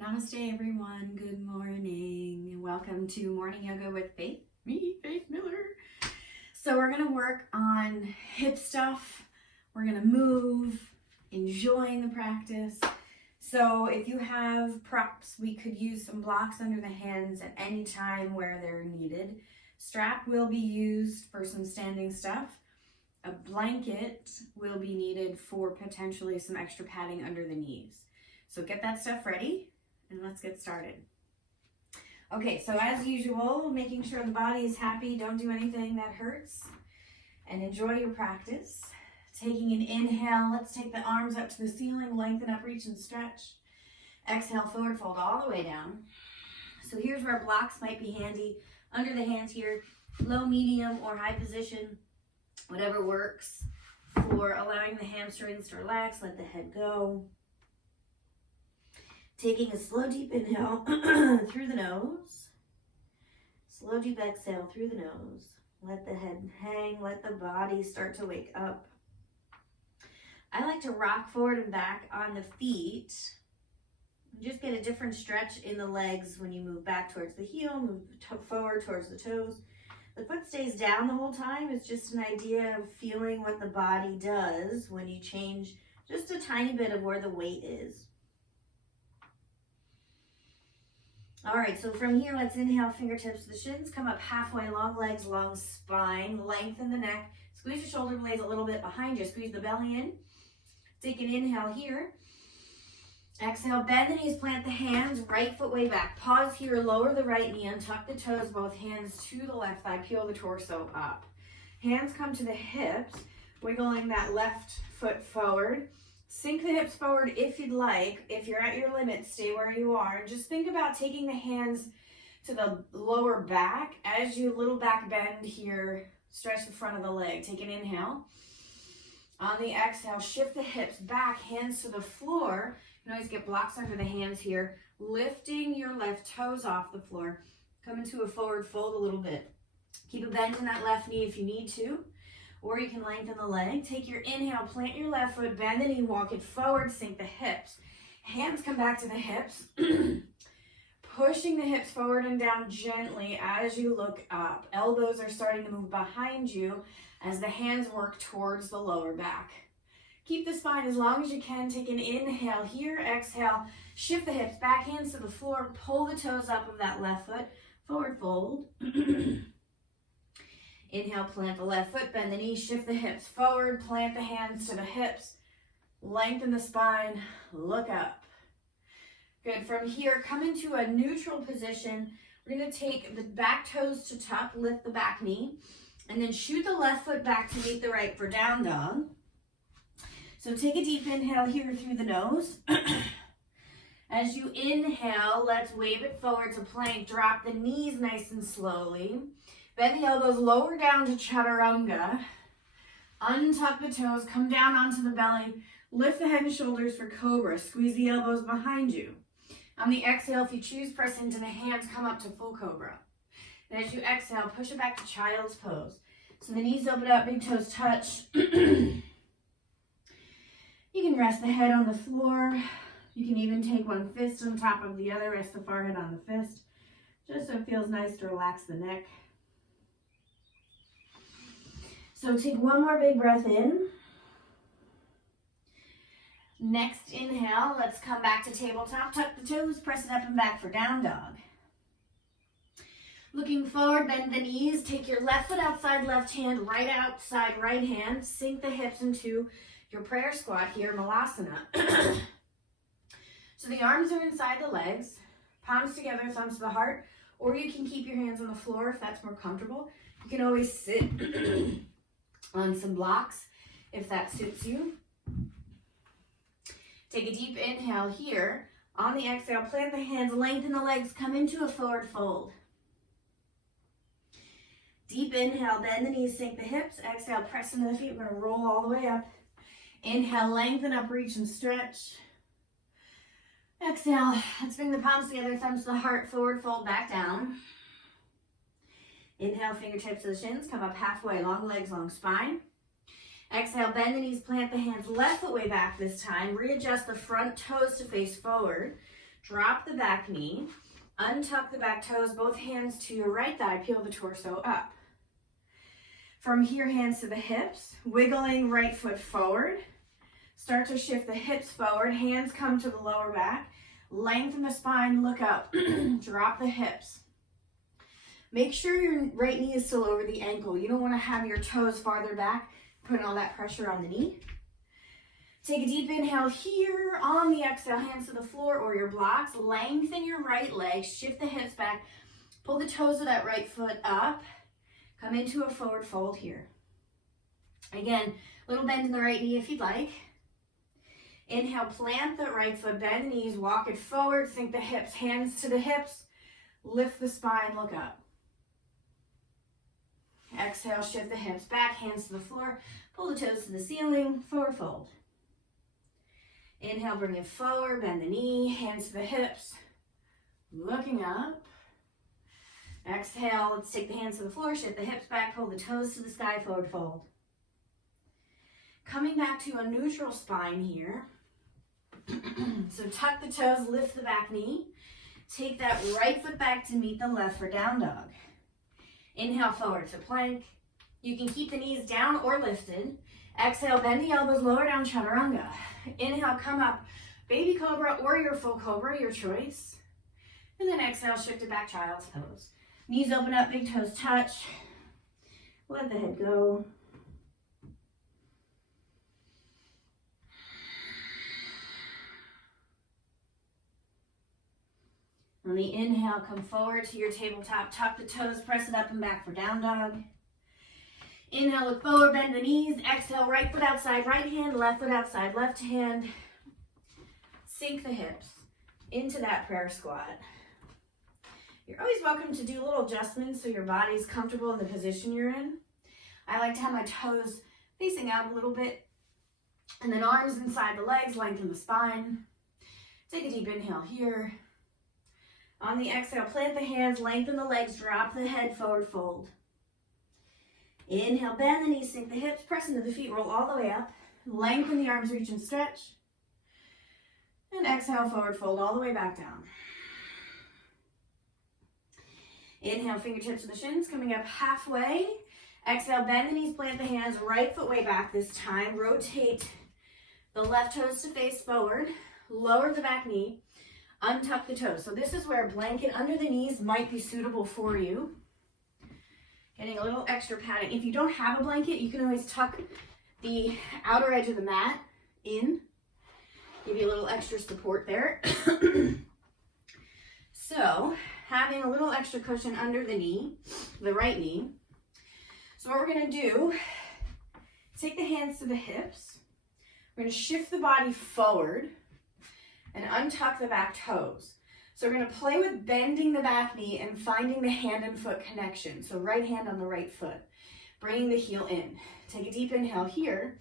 Namaste, everyone. Good morning. Welcome to Morning Yoga with Faith. Me, Faith Miller. So we're going to work on hip stuff. We're going to move, enjoying the practice. So if you have props, we could use some blocks under the hands at any time where they're needed. Strap will be used for some standing stuff. A blanket will be needed for potentially some extra padding under the knees. So get that stuff ready. And let's get started. Okay, so as usual, making sure the body is happy, don't do anything that hurts, and enjoy your practice. Taking an inhale, let's take the arms up to the ceiling, lengthen up, reach and stretch. Exhale, forward fold all the way down. So here's where blocks might be handy. Under the hands here, low, medium, or high position, whatever works for allowing the hamstrings to relax, let the head go. Taking a slow, deep inhale through the nose. Slow, deep exhale through the nose. Let the head hang. Let the body start to wake up. I like to rock forward and back on the feet. Just get a different stretch in the legs when you move back towards the heel, move forward towards the toes. The foot stays down the whole time. It's just an idea of feeling what the body does when you change just a tiny bit of where the weight is. All right, so from here, let's inhale, fingertips to the shins, come up halfway, long legs, long spine, lengthen the neck, squeeze your shoulder blades a little bit behind you, squeeze the belly in. Take an inhale here. Exhale, bend the knees, plant the hands, right foot way back. Pause here, lower the right knee, untuck the toes, both hands to the left thigh, peel the torso up. Hands come to the hips, wiggling that left foot forward. Sink the hips forward if you'd like. If you're at your limit, stay where you are. And just think about taking the hands to the lower back. As you little back bend here, stretch the front of the leg. Take an inhale. On the exhale, shift the hips back, hands to the floor. You can always get blocks under the hands here. Lifting your left toes off the floor. Come into a forward fold a little bit. Keep a bend in that left knee if you need to. Or you can lengthen the leg. Take your inhale, plant your left foot, bend the knee, walk it forward, sink the hips. Hands come back to the hips. Pushing the hips forward and down gently as you look up. Elbows are starting to move behind you as the hands work towards the lower back. Keep the spine as long as you can. Take an inhale here, exhale. Shift the hips back, hands to the floor. Pull the toes up of that left foot. Forward fold. Inhale, plant the left foot, bend the knees, shift the hips forward, plant the hands to the hips, lengthen the spine, look up. Good, from here, come into a neutral position. We're gonna take the back toes to tuck, lift the back knee, and then shoot the left foot back to meet the right for down dog. So take a deep inhale here through the nose. As you inhale, let's wave it forward to plank, drop the knees nice and slowly. Bend the elbows, lower down to chaturanga. Untuck the toes, come down onto the belly. Lift the head and shoulders for cobra. Squeeze the elbows behind you. On the exhale, if you choose, press into the hands, come up to full cobra. And as you exhale, push it back to child's pose. So the knees open up, big toes touch. You can rest the head on the floor. You can even take one fist on top of the other, rest the forehead on the fist, just so it feels nice to relax the neck. So take one more big breath in. Next inhale, let's come back to tabletop. Tuck the toes, press it up and back for down dog. Looking forward, bend the knees. Take your left foot outside, left hand, right outside, right hand. Sink the hips into your prayer squat here, Malasana. So the arms are inside the legs, palms together, thumbs to the heart, or you can keep your hands on the floor if that's more comfortable. You can always sit on some blocks if that suits you. Take a deep inhale here. On the exhale, plant the hands, lengthen the legs, come into a forward fold. Deep inhale, bend the knees, sink the hips. Exhale, press into the feet. We're gonna roll all the way up. Inhale, lengthen up, reach and stretch. Exhale, let's bring the palms together, thumbs to the heart, forward fold, back down. Inhale, fingertips to the shins, come up halfway, long legs, long spine. Exhale, bend the knees, plant the hands, left foot way back this time. Readjust the front toes to face forward. Drop the back knee, untuck the back toes, both hands to your right thigh, peel the torso up. From here, hands to the hips, wiggling right foot forward. Start to shift the hips forward, hands come to the lower back, lengthen the spine, look up, drop the hips. Make sure your right knee is still over the ankle. You don't want to have your toes farther back, putting all that pressure on the knee. Take a deep inhale here. On the exhale, hands to the floor or your blocks. Lengthen your right leg, shift the hips back, pull the toes of that right foot up. Come into a forward fold here. Again, little bend in the right knee if you'd like. Inhale, plant the right foot, bend the knees, walk it forward, sink the hips, hands to the hips, lift the spine, look up. Exhale, shift the hips back, hands to the floor, pull the toes to the ceiling, forward fold. Inhale, bring it forward, bend the knee, hands to the hips, looking up. Exhale, let's take the hands to the floor, shift the hips back, pull the toes to the sky, forward fold. Coming back to a neutral spine here. So tuck the toes, lift the back knee. Take that right foot back to meet the left for down dog. Inhale, forward to plank. You can keep the knees down or lifted. Exhale, bend the elbows, lower down, chaturanga. Inhale, come up, baby cobra or your full cobra, your choice. And then exhale, shift it back, child's pose. Knees open up, big toes touch. Let the head go. On the inhale, come forward to your tabletop, tuck the toes, press it up and back for down dog. Inhale, look forward, bend the knees. Exhale, right foot outside, right hand, left foot outside, left hand. Sink the hips into that prayer squat. You're always welcome to do little adjustments so your body's comfortable in the position you're in. I like to have my toes facing out a little bit. And then arms inside the legs, lengthen the spine. Take a deep inhale here. On the exhale, plant the hands, lengthen the legs, drop the head, forward fold. Inhale, bend the knees, sink the hips, press into the feet, roll all the way up. Lengthen the arms, reach and stretch. And exhale, forward fold all the way back down. Inhale, fingertips to the shins, coming up halfway. Exhale, bend the knees, plant the hands, right foot way back this time. Rotate the left toes to face forward. Lower the back knee. Untuck the toes. So this is where a blanket under the knees might be suitable for you. Getting a little extra padding. If you don't have a blanket, you can always tuck the outer edge of the mat in. Give you a little extra support there. So having a little extra cushion under the knee, the right knee. So what we're going to do, take the hands to the hips. We're going to shift the body forward and untuck the back toes. So we're going to play with bending the back knee and finding the hand and foot connection. So right hand on the right foot, bringing the heel in. Take a deep inhale here.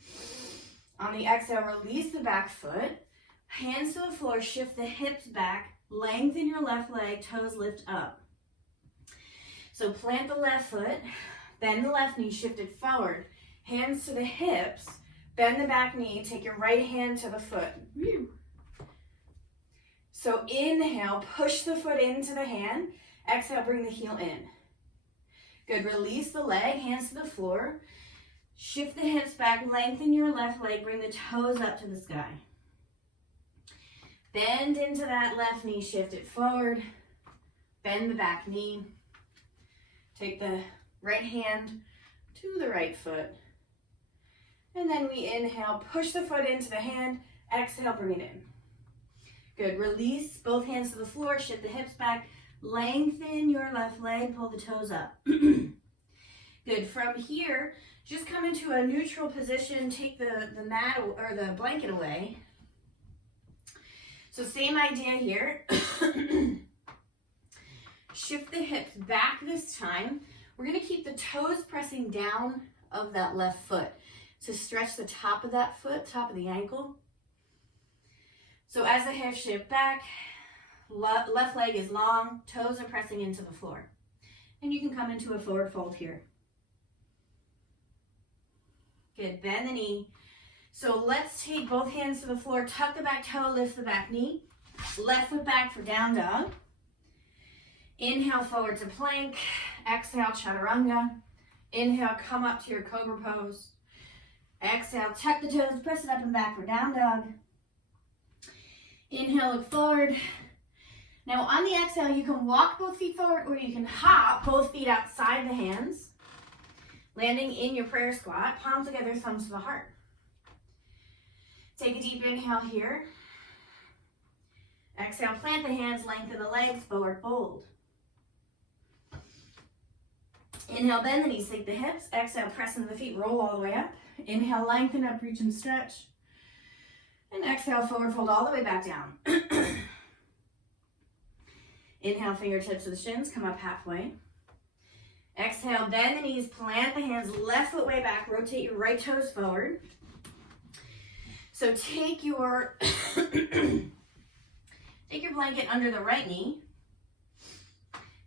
On the exhale, release the back foot. Hands to the floor, shift the hips back, lengthen your left leg, toes lift up. So plant the left foot, bend the left knee, shift it forward. Hands to the hips, bend the back knee, take your right hand to the foot. So inhale, push the foot into the hand. Exhale, bring the heel in. Good, release the leg, hands to the floor. Shift the hips back, lengthen your left leg, bring the toes up to the sky. Bend into that left knee, shift it forward. Bend the back knee. Take the right hand to the right foot. And then we inhale, push the foot into the hand. Exhale, bring it in. Good, release both hands to the floor, shift the hips back, lengthen your left leg, pull the toes up. Good, from here, just come into a neutral position, take the mat or the blanket away. So same idea here. Shift the hips back this time. We're gonna keep the toes pressing down of that left foot. So stretch the top of that foot, top of the ankle. So as the hips shift back, left leg is long, toes are pressing into the floor. And you can come into a forward fold here. Good, bend the knee. So let's take both hands to the floor, tuck the back toe, lift the back knee. Left foot back for down dog. Inhale, forward to plank. Exhale, chaturanga. Inhale, come up to your cobra pose. Exhale, tuck the toes, press it up and back for down dog. Inhale, look forward. Now on the exhale, you can walk both feet forward or you can hop both feet outside the hands, landing in your prayer squat, palms together, thumbs to the heart. Take a deep inhale here. Exhale, plant the hands, lengthen the legs, forward fold. Inhale, bend the knees, take the hips. Exhale, press into the feet, roll all the way up. Inhale, lengthen up, reach and stretch. And exhale, forward fold all the way back down. Inhale, fingertips to the shins, come up halfway. Exhale, bend the knees, plant the hands, left foot way back, rotate your right toes forward. So take your take your blanket under the right knee,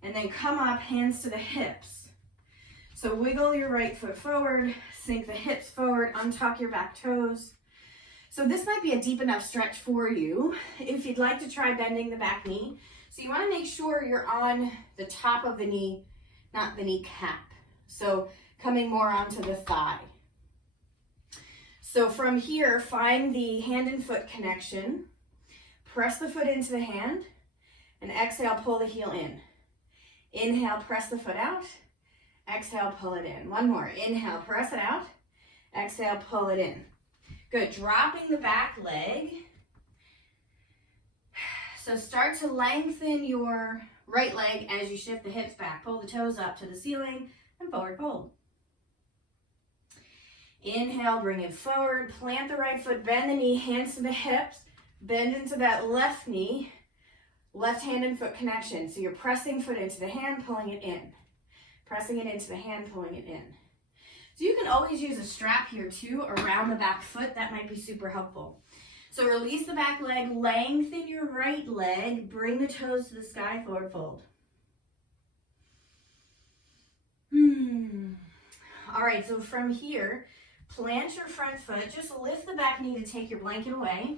and then come up, hands to the hips. So wiggle your right foot forward, sink the hips forward, untuck your back toes. So this might be a deep enough stretch for you if you'd like to try bending the back knee. So you want to make sure you're on the top of the knee, not the kneecap. So coming more onto the thigh. So from here, find the hand and foot connection. Press the foot into the hand, and exhale, pull the heel in. Inhale, press the foot out. Exhale, pull it in. One more. Inhale, press it out. Exhale, pull it in. Good. Dropping the back leg. So start to lengthen your right leg as you shift the hips back. Pull the toes up to the ceiling and forward fold. Inhale, bring it forward. Plant the right foot, bend the knee, hands to the hips. Bend into that left knee, left hand and foot connection. So you're pressing foot into the hand, pulling it in. Pressing it into the hand, pulling it in. So you can always use a strap here too around the back foot. That might be super helpful. So release the back leg, lengthen your right leg, bring the toes to the sky, forward fold. All right, so from here, plant your front foot, just lift the back knee to take your blanket away.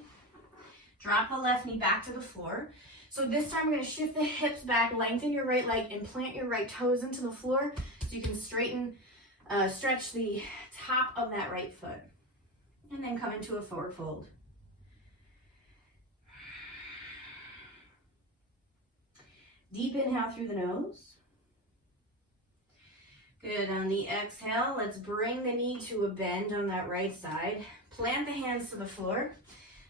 Drop the left knee back to the floor. So this time we're going to shift the hips back, lengthen your right leg, and plant your right toes into the floor so you can stretch the top of that right foot. And then come into a forward fold. Deep inhale through the nose. Good. On the exhale, let's bring the knee to a bend on that right side. Plant the hands to the floor.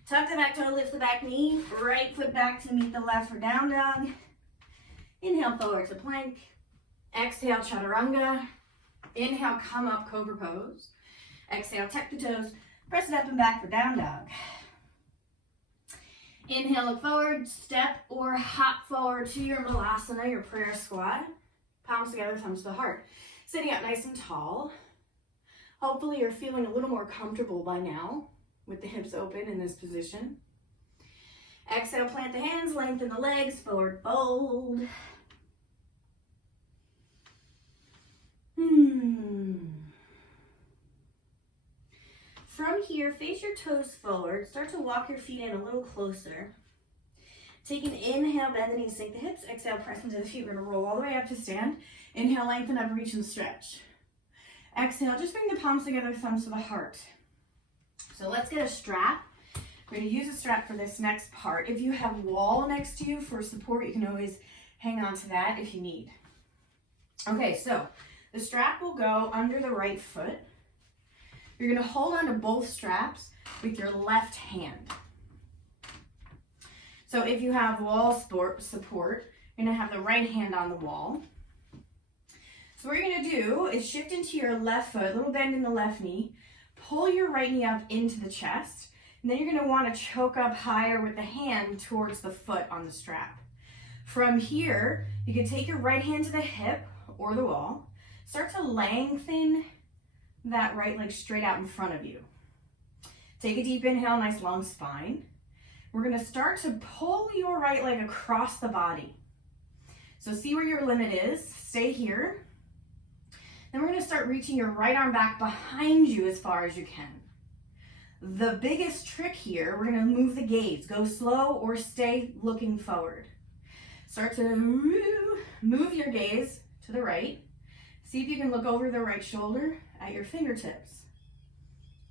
Tuck the back toe, lift the back knee. Right foot back to meet the left for down dog. Inhale, forward to plank. Exhale, chaturanga. Inhale, come up, cobra pose. Exhale, tuck the toes. Press it up and back for down dog. Inhale, look forward, step or hop forward to your malasana, your prayer squat. Palms together, thumbs to the heart. Sitting up nice and tall. Hopefully you're feeling a little more comfortable by now with the hips open in this position. Exhale, plant the hands, lengthen the legs, forward fold. From here, face your toes forward. Start to walk your feet in a little closer. Take an inhale, bend the knees, sink the hips. Exhale, press into the feet. We're going to roll all the way up to stand. Inhale, lengthen up, reach and stretch. Exhale, just bring the palms together, thumbs to the heart. So let's get a strap. We're going to use a strap for this next part. If you have wall next to you for support, you can always hang on to that if you need. Okay, so the strap will go under the right foot. You're going to hold on to both straps with your left hand. So if you have wall support, you're going to have the right hand on the wall. So what you're going to do is shift into your left foot, a little bend in the left knee, pull your right knee up into the chest, and then you're going to want to choke up higher with the hand towards the foot on the strap. From here, you can take your right hand to the hip or the wall, start to lengthen that right leg straight out in front of you. Take a deep inhale, nice long spine. We're going to start to pull your right leg across the body. So see where your limit is, stay here. Then we're going to start reaching your right arm back behind you as far as you can. The biggest trick here, we're gonna move the gaze. Go slow or stay looking forward. Start to move your gaze to the right. See if you can look over the right shoulder at your fingertips.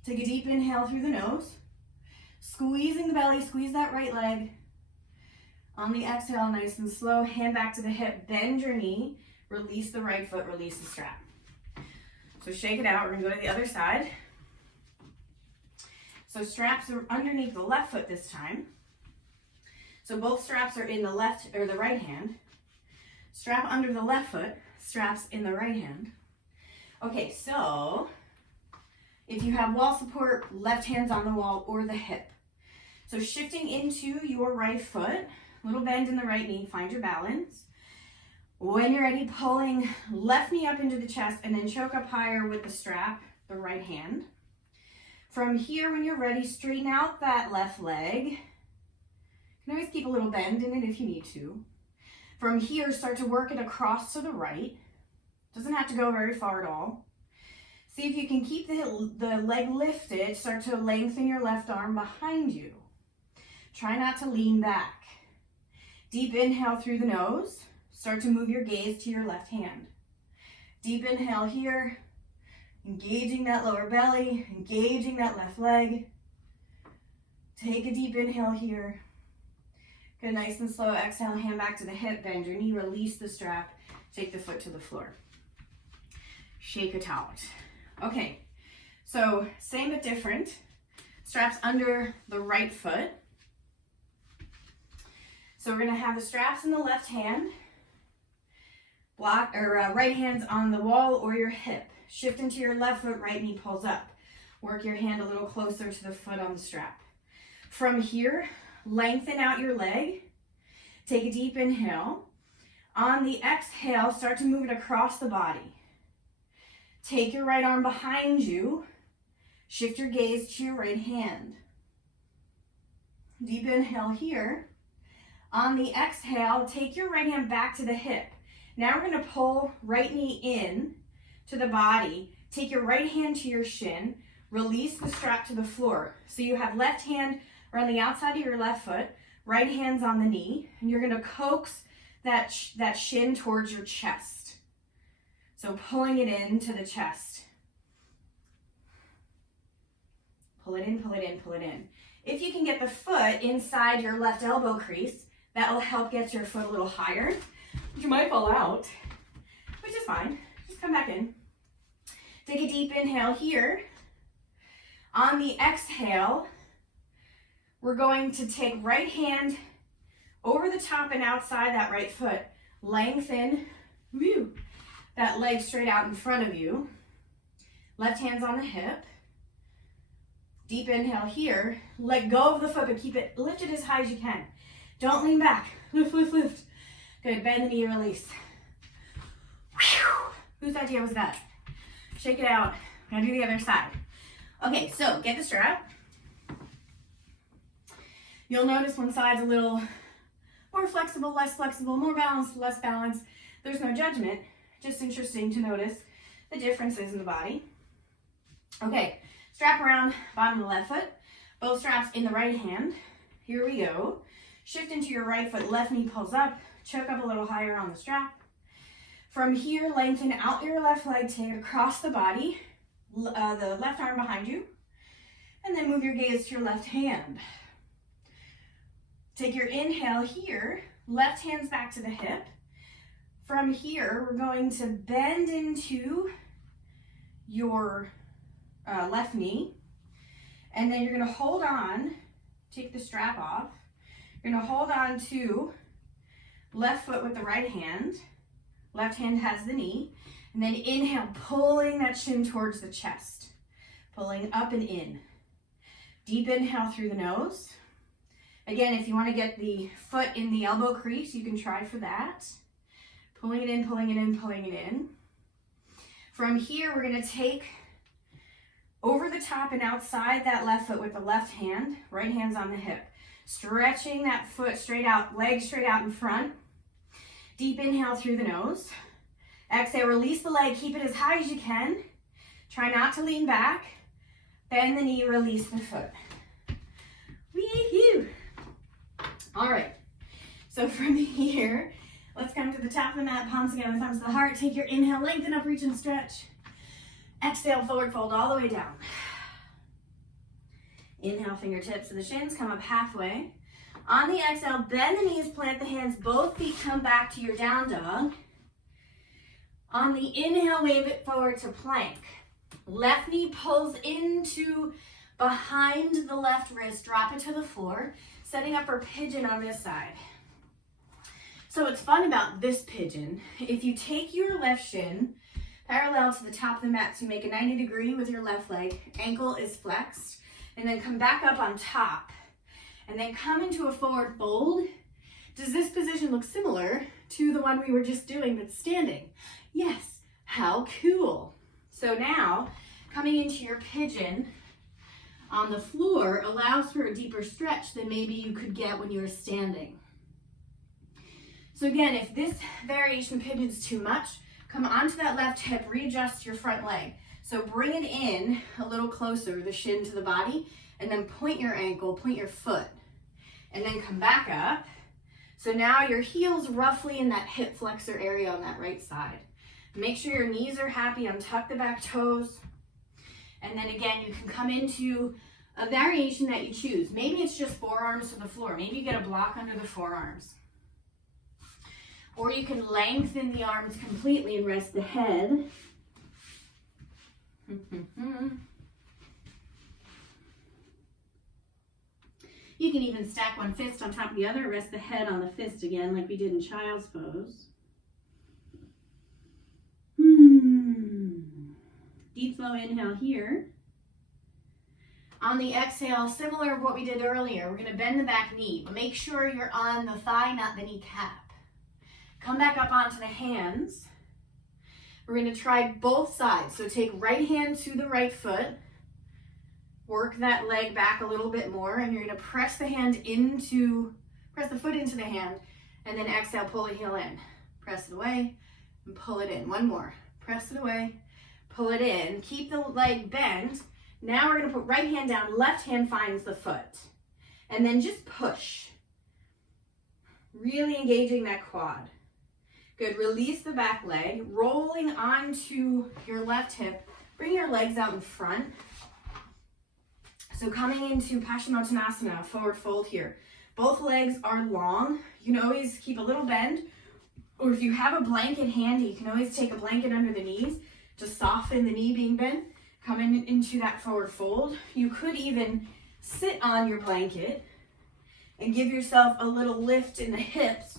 Take a deep inhale through the nose. Squeezing the belly, squeeze that right leg. On the exhale, nice and slow, hand back to the hip, bend your knee, release the right foot, release the strap. So shake it out, we're gonna go to the other side. So straps are underneath the left foot this time. So both straps are in the left or the right hand. Strap under the left foot, straps in the right hand. Okay, so if you have wall support, left hand's on the wall or the hip. So shifting into your right foot, little bend in the right knee, find your balance. When you're ready, pulling left knee up into the chest and then choke up higher with the strap, the right hand. From here, when you're ready, straighten out that left leg. You can always keep a little bend in it if you need to. From here, start to work it across to the right. Doesn't have to go very far at all. See if you can keep the leg lifted. Start to lengthen your left arm behind you. Try not to lean back. Deep inhale through the nose. Start to move your gaze to your left hand. Deep inhale here. Engaging that lower belly, engaging that left leg. Take a deep inhale here. Good, nice and slow. Exhale, hand back to the hip, bend your knee, release the strap, take the foot to the floor. Shake it out. Okay, so same but different. Straps under the right foot. So we're gonna have the straps in the left hand, right hand's on the wall or your hip. Shift into your left foot, right knee pulls up. Work your hand a little closer to the foot on the strap. From here, lengthen out your leg. Take a deep inhale. On the exhale, start to move it across the body. Take your right arm behind you. Shift your gaze to your right hand. Deep inhale here. On the exhale, take your right hand back to the hip. Now we're going to pull right knee in to the body. Take your right hand to your shin. Release the strap to the floor. So you have left hand around the outside of your left foot, right hand's on the knee, and you're going to coax that shin towards your chest. So pulling it into the chest. Pull it in, pull it in, pull it in. If you can get the foot inside your left elbow crease, that will help get your foot a little higher. You might fall out, which is fine. Just come back in. Take a deep inhale here. On the exhale, we're going to take right hand over the top and outside that right foot. Lengthen that leg straight out in front of you. Left hand's on the hip. Deep inhale here. Let go of the foot, but keep it lifted as high as you can. Don't lean back. Lift, lift, lift. Good, bend the knee, release. Whew. Whose idea was that? Shake it out. I'm gonna do the other side. Okay, so get the strap. You'll notice one side's a little more flexible, less flexible, more balanced, less balanced. There's no judgment, just interesting to notice the differences in the body. Okay, strap around bottom of the left foot, both straps in the right hand. Here we go. Shift into your right foot, left knee pulls up, choke up a little higher on the strap. From here, lengthen out your left leg, take it across the body, the left arm behind you, and then move your gaze to your left hand. Take your inhale here, left hand's back to the hip. From here, we're going to bend into your left knee, and then you're gonna hold on, take the strap off. You're gonna hold on to left foot with the right hand. Left hand has the knee, and then inhale, pulling that shin towards the chest, pulling up and in. Deep inhale through the nose. Again, if you want to get the foot in the elbow crease, you can try for that. Pulling it in, pulling it in, pulling it in. From here, we're going to take over the top and outside that left foot with the left hand. Right hand's on the hip. Stretching that foot straight out, leg straight out in front. Deep inhale through the nose. Exhale, release the leg, keep it as high as you can. Try not to lean back. Bend the knee, release the foot. Wee-hoo. All right, so from here, let's come to the top of the mat, palms together, thumbs to the heart. Take your inhale, lengthen up, reach and stretch. Exhale, forward fold all the way down. Inhale, fingertips to the shins, come up halfway. On the exhale, bend the knees, plant the hands, both feet come back to your down dog. On the inhale, wave it forward to plank. Left knee pulls into behind the left wrist, drop it to the floor, setting up for pigeon on this side. So what's fun about this pigeon, if you take your left shin parallel to the top of the mat, so you make a 90 degree with your left leg, ankle is flexed, and then come back up on top, and then come into a forward fold. Does this position look similar to the one we were just doing but standing? Yes, how cool. So now, coming into your pigeon on the floor allows for a deeper stretch than maybe you could get when you were standing. So again, if this variation of pigeon is too much, come onto that left hip, readjust your front leg. So bring it in a little closer, the shin to the body, and then point your ankle, point your foot, and then come back up. So now your heel's roughly in that hip flexor area on that right side. Make sure your knees are happy, untuck the back toes. And then again, you can come into a variation that you choose. Maybe it's just forearms to the floor. Maybe you get a block under the forearms. Or you can lengthen the arms completely and rest the head. You can even stack one fist on top of the other, rest the head on the fist again like we did in child's pose. Deep slow inhale here. On the exhale, similar to what we did earlier, we're going to bend the back knee, but make sure you're on the thigh, not the kneecap. Come back up onto the hands. We're going to try both sides. So take right hand to the right foot. Work that leg back a little bit more, and you're going to press the foot into the hand, and then exhale, pull the heel in. Press it away and pull it in. One more. Press it away, pull it in. Keep the leg bent. Now we're going to put right hand down, left hand finds the foot, and then just push. Really engaging that quad. Good. Release the back leg, rolling onto your left hip. Bring your legs out in front. So coming into Paschimottanasana, forward fold here. Both legs are long. You can always keep a little bend, or if you have a blanket handy, you can always take a blanket under the knees to soften the knee being bent. Coming into that forward fold. You could even sit on your blanket and give yourself a little lift in the hips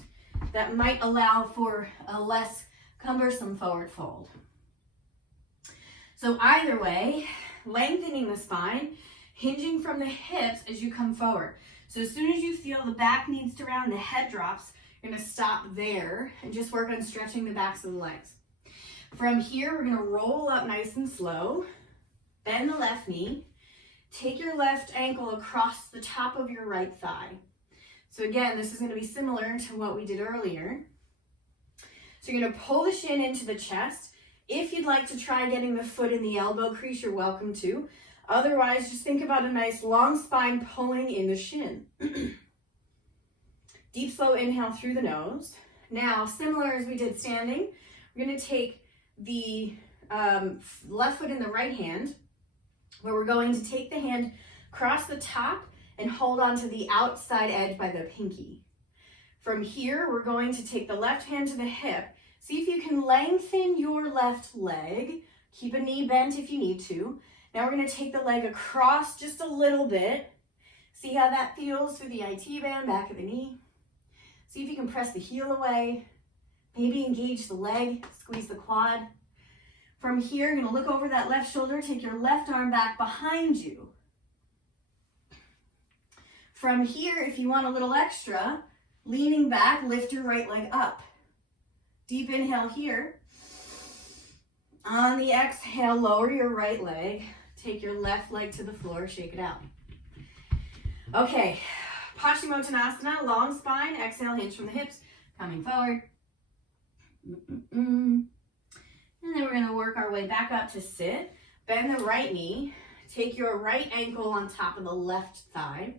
that might allow for a less cumbersome forward fold. So either way, lengthening the spine, hinging from the hips as you come forward. So as soon as you feel the back needs to round, the head drops, you're going to stop there and just work on stretching the backs of the legs. From here, we're going to roll up nice and slow, bend the left knee, take your left ankle across the top of your right thigh. So again, this is going to be similar to what we did earlier. So you're going to pull the shin into the chest. If you'd like to try getting the foot in the elbow crease, you're welcome to. Otherwise, just think about a nice long spine pulling in the shin. Deep, slow inhale through the nose. Now, similar as we did standing, we're going to take the left foot in the right hand, where we're going to take the hand across the top and hold on to the outside edge by the pinky. From here, we're going to take the left hand to the hip. See if you can lengthen your left leg. Keep a knee bent if you need to. Now we're going to take the leg across just a little bit. See how that feels through the IT band, back of the knee. See if you can press the heel away. Maybe engage the leg, squeeze the quad. From here, you're going to look over that left shoulder, take your left arm back behind you. From here, if you want a little extra, leaning back, lift your right leg up. Deep inhale here. On the exhale, lower your right leg. Take your left leg to the floor, shake it out. Okay, Paschimottanasana, long spine, exhale, hinge from the hips, coming forward. And then we're going to work our way back up to sit. Bend the right knee, Take your right ankle on top of the left thigh.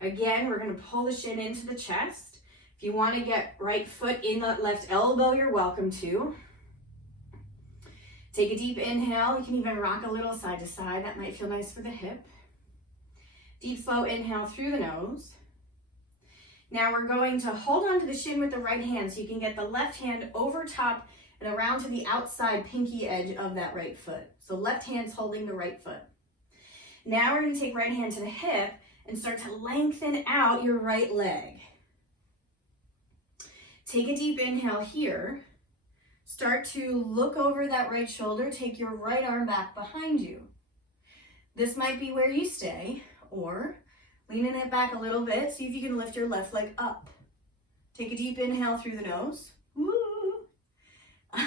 Again, we're going to pull the shin into the chest. If you want to get right foot in the left elbow, you're welcome to. Take a deep inhale. You can even rock a little side to side. That might feel nice for the hip. Deep, slow inhale through the nose. Now we're going to hold on to the shin with the right hand so you can get the left hand over top and around to the outside pinky edge of that right foot. So left hand's holding the right foot. Now we're going to take right hand to the hip and start to lengthen out your right leg. Take a deep inhale here. Start to look over that right shoulder. Take your right arm back behind you. This might be where you stay, or leaning it back a little bit. See if you can lift your left leg up. Take a deep inhale through the nose. Woo.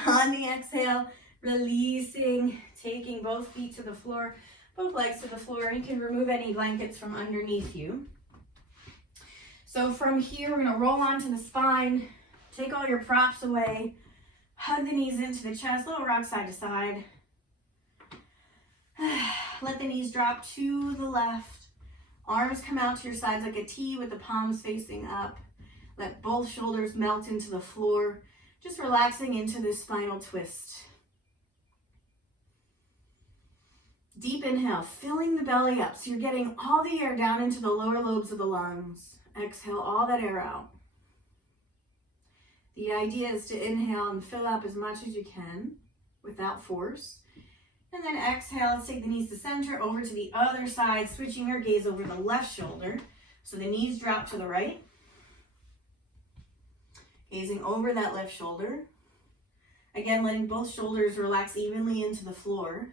On the exhale, releasing, taking both feet to the floor, both legs to the floor. You can remove any blankets from underneath you. So from here, we're going to roll onto the spine. Take all your props away. Hug the knees into the chest. Little rock side to side. Let the knees drop to the left. Arms come out to your sides like a T with the palms facing up. Let both shoulders melt into the floor. Just relaxing into this spinal twist. Deep inhale, filling the belly up. So you're getting all the air down into the lower lobes of the lungs. Exhale all that air out. The idea is to inhale and fill up as much as you can without force. And then exhale, let's take the knees to center, over to the other side, switching your gaze over the left shoulder. So the knees drop to the right. Gazing over that left shoulder. Again, letting both shoulders relax evenly into the floor.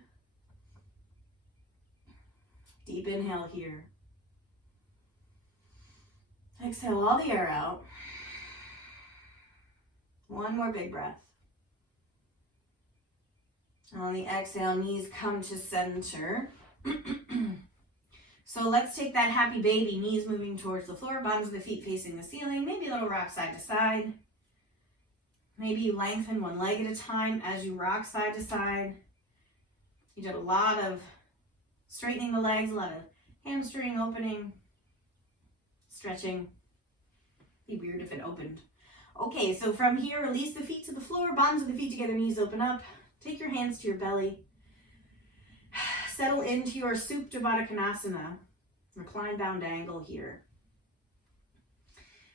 Deep inhale here. Exhale all the air out. One more big breath. And on the exhale, knees come to center. So let's take that happy baby, knees moving towards the floor, bottoms of the feet facing the ceiling, maybe a little rock side to side. Maybe you lengthen one leg at a time as you rock side to side. You did a lot of straightening the legs, a lot of hamstring opening, stretching. It'd be weird if it opened. Okay, so from here, release the feet to the floor, bottoms of the feet together, knees open up. Take your hands to your belly. Settle into your Supta Baddha Konasana, recline bound angle here.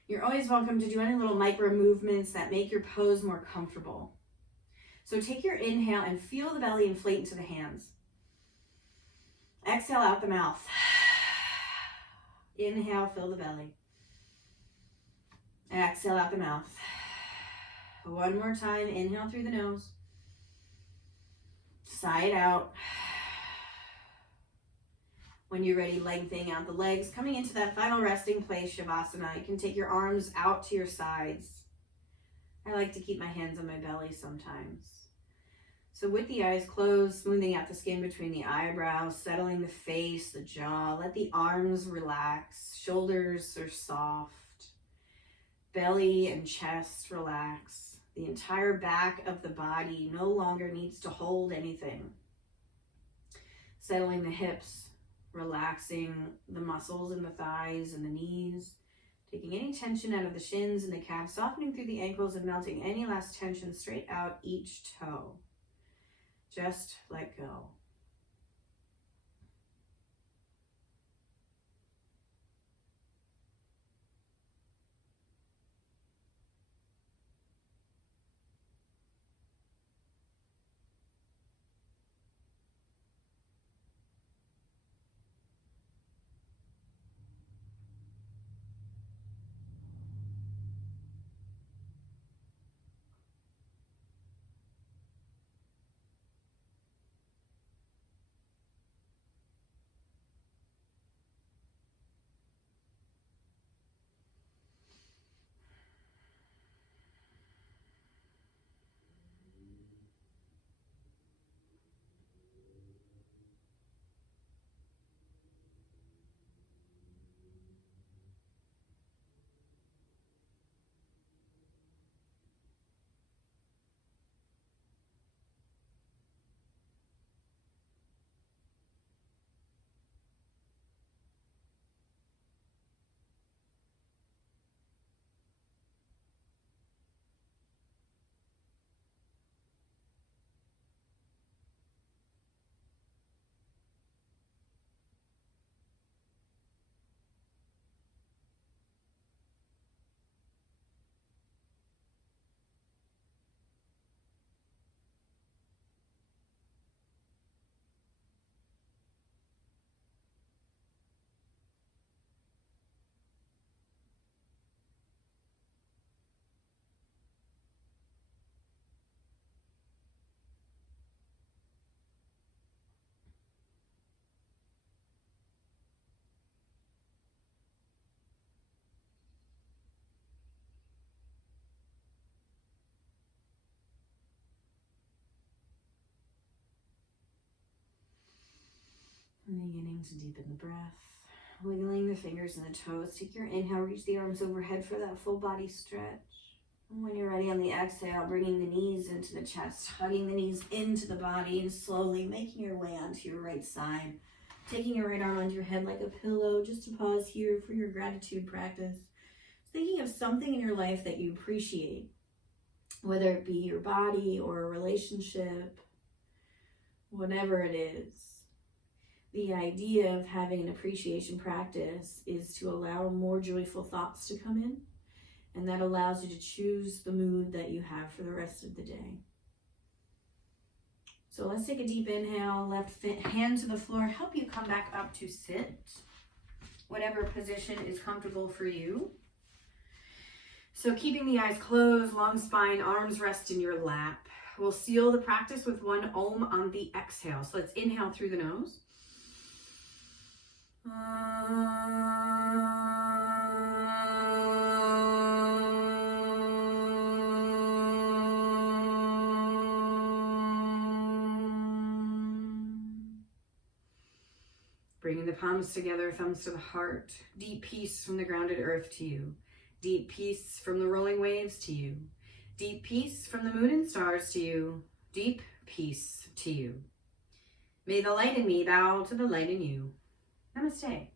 You're always welcome to do any little micro movements that make your pose more comfortable. So take your inhale and feel the belly inflate into the hands. Exhale out the mouth. Inhale, fill the belly. Exhale out the mouth. One more time, inhale through the nose. Sigh it out. When you're ready, lengthening out the legs, coming into that final resting place, Shavasana. You can take your arms out to your sides. I like to keep my hands on my belly sometimes. So with the eyes closed, smoothing out the skin between the eyebrows, settling the face, the jaw. Let the arms relax. Shoulders are soft. Belly and chest relax. The entire back of the body no longer needs to hold anything. Settling the hips, relaxing the muscles in the thighs and the knees. Taking any tension out of the shins and the calves, softening through the ankles and melting any last tension straight out each toe. Just let go. Beginning to deepen the breath. Wiggling the fingers and the toes. Take your inhale, reach the arms overhead for that full body stretch. And when you're ready on the exhale, bringing the knees into the chest, hugging the knees into the body, and slowly making your way onto your right side. Taking your right arm onto your head like a pillow, just to pause here for your gratitude practice. Thinking of something in your life that you appreciate, whether it be your body or a relationship, whatever it is. The idea of having an appreciation practice is to allow more joyful thoughts to come in, and that allows you to choose the mood that you have for the rest of the day. So let's take a deep inhale, left hand to the floor, help you come back up to sit, whatever position is comfortable for you. So keeping the eyes closed, long spine, arms rest in your lap. We'll seal the practice with one Om on the exhale. So let's inhale through the nose. Bringing the palms together, thumbs to the heart. Deep peace from the grounded earth to you. Deep peace from the rolling waves to you. Deep peace from the moon and stars to you. Deep peace to you. May the light in me bow to the light in you. Namaste.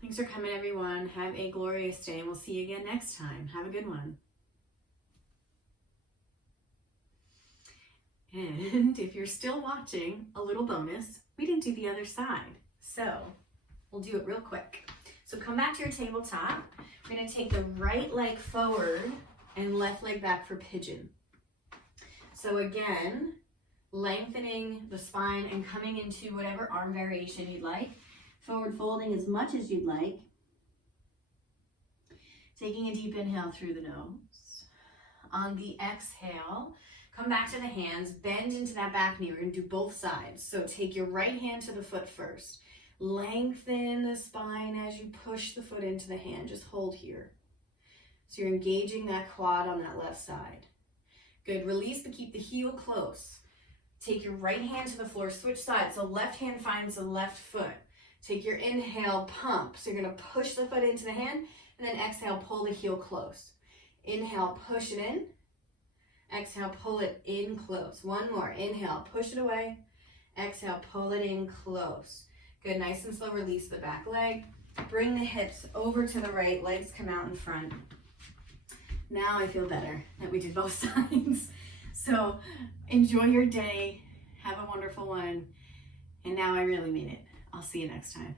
Thanks for coming, everyone. Have a glorious day, and we'll see you again next time. Have a good one. And if you're still watching, a little bonus, we didn't do the other side. So we'll do it real quick. So come back to your tabletop. We're going to take the right leg forward and left leg back for pigeon. So again, lengthening the spine and coming into whatever arm variation you'd like. Forward folding as much as you'd like. Taking a deep inhale through the nose. On the exhale, come back to the hands, bend into that back knee. We're going to do both sides. So take your right hand to the foot first. Lengthen the spine as you push the foot into the hand. Just hold here. So you're engaging that quad on that left side. Good. Release, but keep the heel close. Take your right hand to the floor. Switch sides. So left hand finds the left foot. Take your inhale, pump. So you're going to push the foot into the hand, and then exhale, pull the heel close. Inhale, push it in. Exhale, pull it in close. One more. Inhale, push it away. Exhale, pull it in close. Good. Nice and slow. Release the back leg. Bring the hips over to the right. Legs come out in front. Now I feel better that we did both sides. So enjoy your day. Have a wonderful one. And now I really mean it. I'll see you next time.